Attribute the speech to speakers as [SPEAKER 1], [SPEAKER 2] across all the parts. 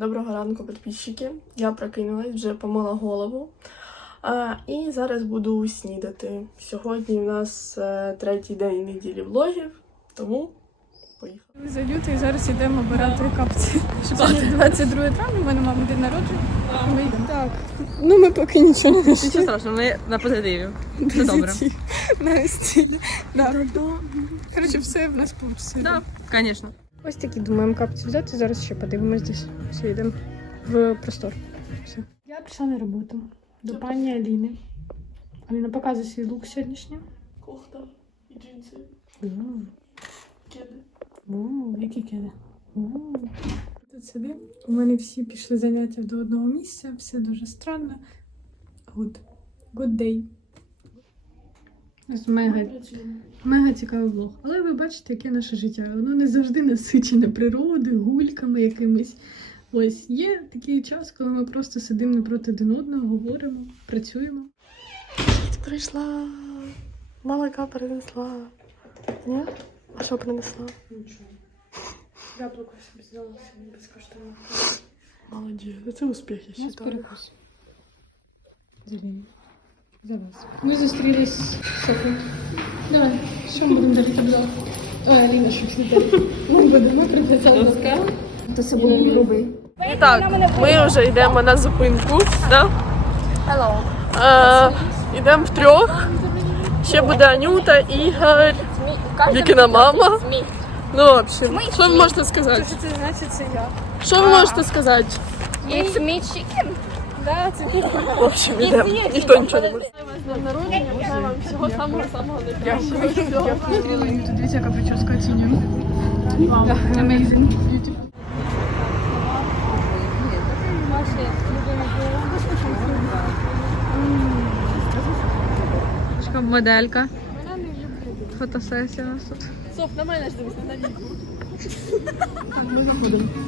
[SPEAKER 1] Доброго ранку, підписчики. Я прокинулась, вже помила голову. А, і зараз буду снідати. Сьогодні в нас е, третій день неділі влогів, тому поїхали.
[SPEAKER 2] Ми за лютий зараз йдемо обирати капці. 22 травня, в мене мама день народження. Ми йдемо. Так. Ну ми поки нічого не знайшли.
[SPEAKER 3] Нічого страшного, ми на позитиві. Все добре.
[SPEAKER 2] На стілі. Да. Коротше, все в нас вийшло.
[SPEAKER 3] Так, звісно.
[SPEAKER 2] Ось такі думаємо капці взяти. Зараз ще подивимось десь. Все, йдемо в простор. Все. Я прийшла на роботу до пані Аліни. Аліна показує свій лук сьогоднішній.
[SPEAKER 1] Кофта і джинси, кеди.
[SPEAKER 2] Ууу, які кеди. Тут сидим. У мене всі пішли заняття до одного місця, все дуже странно. Good. Good day. Ось Мега, мега цікавий влог. Але ви бачите, яке наше життя. Воно не завжди насичене природою, гульками якимись. Ось є такий час, коли ми просто сидимо напроти один одного, говоримо, працюємо.
[SPEAKER 1] Прийшла. Молока принесла. Ні? А що принесла?
[SPEAKER 2] Нічого. Яблуко собі взяла сьогодні безкоштовно.
[SPEAKER 1] Молодець, це успіх, я вважаю.
[SPEAKER 2] перекус. За вас. Ми зустрілись шоку. Давай, що ми будемо дарити обзор? Ой, Аліна, щось не те. Ми будемо крутитися ласка. Це все було грубий.
[SPEAKER 1] Так, ми вже йдемо на зупинку. Да?
[SPEAKER 4] Hello.
[SPEAKER 1] Е, йдемо втрьох. Ще буде Анюта, Ігор, Вікіна мама. Ну, в общем, що ви можете сказати?
[SPEAKER 2] Це значить, це я.
[SPEAKER 1] Що ви можете сказати?
[SPEAKER 4] It's me chicken.
[SPEAKER 2] Да, це ти.
[SPEAKER 1] В общем, йдемо. Ніхто нічого не може. Народження, бажаю вам всього самого-самого найкращого.
[SPEAKER 2] Дивіться, яка прическа оцінюємо. Вау, amazing. Beautiful.
[SPEAKER 3] Така моделька. Фотосесія у нас тут.
[SPEAKER 1] Соф, на мене ж дивись, на віку.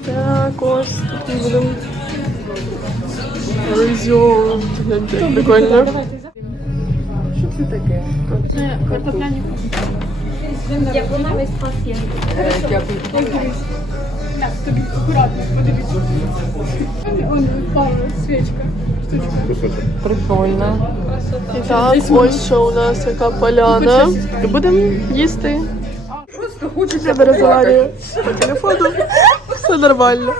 [SPEAKER 1] Так, ось тут ми будемо. Резьо. Гляньте, як прикольно.
[SPEAKER 2] Картопляні.
[SPEAKER 4] Як вона весь пацієнт.
[SPEAKER 2] Так, тобі акуратно, подивіться. Он пару, свічка.
[SPEAKER 1] Прикольно. І так, ось що у нас яка поляна. І будемо їсти.
[SPEAKER 5] Хочеться
[SPEAKER 1] Я розмовляю по телефону. Все нормально.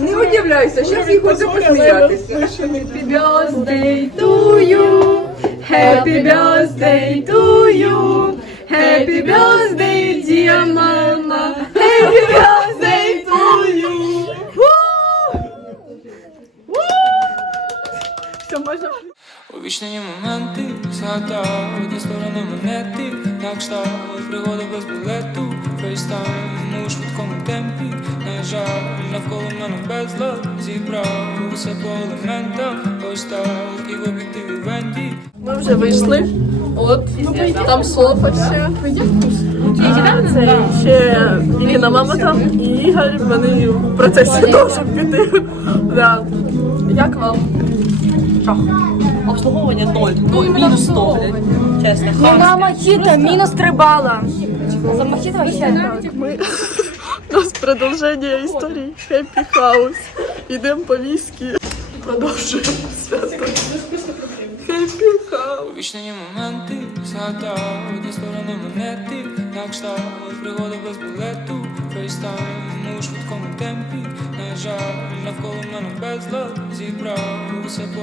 [SPEAKER 5] Не удивляйся, зараз їх хоче посміятися.
[SPEAKER 2] Happy birthday to you. Happy birthday to you. Happy birthday, dear mama. Happy birthday to you. Все, можна
[SPEAKER 6] Увічнені моменти, згадав одні сторони монети, як штат, пригода без білету, фейстайм у швидкому темпі, на жаль, навколо мене безлад, зібрав усе по елементам, ось так і в об'єктиві Венді.
[SPEAKER 1] Ми вже вийшли. От, там Софа ще. А, Це ще Вікіна мама там і Ігор, вони в процесі теж піти. Да. Як вам?
[SPEAKER 3] Обслуговування 0. 0 мінус 100, блядь. Чесно.
[SPEAKER 4] Ну, на мохито мінус 3 бала. За мохито вообще.
[SPEAKER 1] Ми у нас продовження історії Happy House. Йдемо по віскі. Продовжуємо свято. Happy House.
[SPEAKER 6] Увічнені моменти, згадав одні сторони монети, як штат, пригода без білету, фейстайм у швидкому темпі, на жаль, навколо мене безлад, зібрав усе по